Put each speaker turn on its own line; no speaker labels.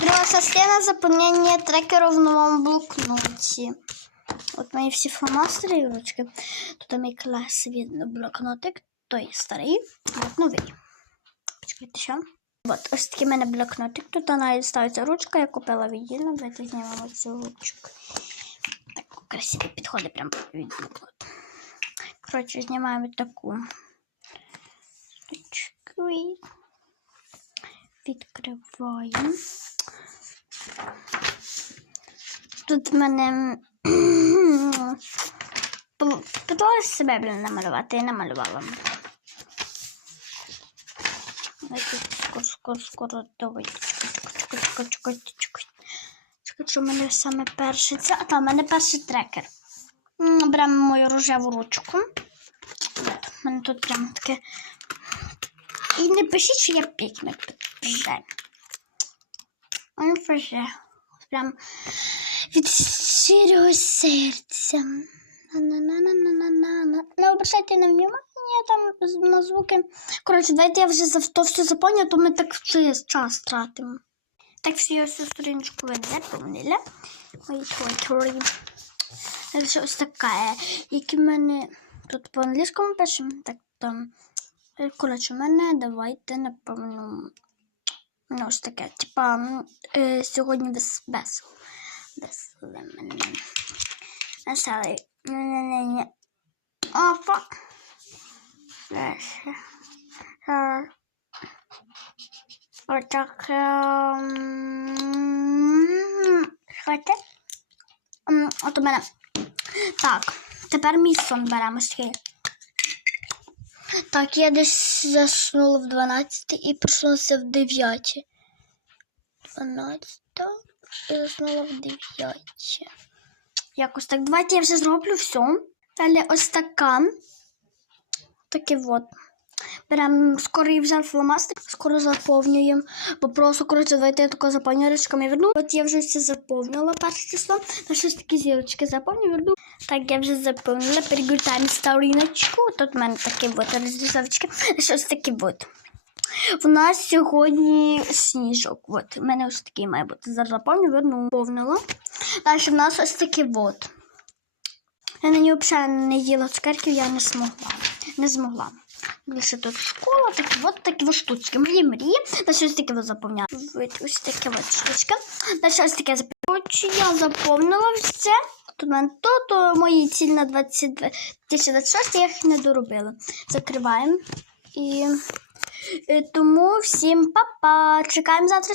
Друга частина заповнення трекеру в новому блокноті. От мої всі фломастери і ручки. Тут мій класовий блокнотик, той старий, а от новий. Почекайте, що? От ось такий в мене блокнотик. Тут навіть ставиться ручка, я купила віддільно. Давайте знімемо цю ручку. Так красиво підходить прямо від блокноту. Коротше, знімаємо таку ручку. Відкриваємо. Тут в мене питалася себе блін, намалювати, я намалювала. Скоро, скоро, скоро, давай. Чекай, чекай, чекай, чекай, що в мене саме перший. Це, а там, в мене перший трекер. Беремо мою рожеву ручку. В мене тут прямо таке. І не пишіть, що я пікник вже. Он вже. Прям від щирого серця. Не обращайте на внимание там на звуки. Коротше, давайте я вже за то все заповню, то ми так час, тратимо. Так, всі я всю сторіночку ви заповнили. Ой, ой, ой. Це ось така, як в мене тут по англійському пишемо, так там. Е, Коротше, у мене давайте, напевно, ну, ось таке, типа, е, сьогодні вес, весело. Веселе мене. Веселий. Не-не-не. Опа. Дальше. Отак. ем, От у мене. Так, тепер мій сон беремо ще. Так, я десь заснула в 12 і проснулася в 9. 12 і заснула в 9. Якось так. Давайте я вже зроблю все. Далі ось така. Таке от. Беремо скоро її взяв фломастер, скоро заповнюємо. Бо просто, коротше, давайте я тако заповню ручками верну. От я вже все заповнила перше число. На щось такі зірочки заповню, верну. Так, я вже заповнила. Перегортаємо сторіночку. Тут в мене такі от розрізавочки. Щось таке от. У нас сьогодні сніжок. От, у мене ось такий має бути. Зараз заповню, верну, повнила. Далі в нас ось такі от. Я на ній взагалі не їла цукерків, я не змогла. Не змогла. Більше тут школа, такі от такі ось штучки. Мої мрії. Далі ось таке от заповняю. Ось таке ось штучка. Далі ось таке заповню. Я заповнила все. Тут в мене то мої ціль на 22 2026, я їх не доробила. Закриваємо. І е, тому всім па-па. Чекаємо завтра.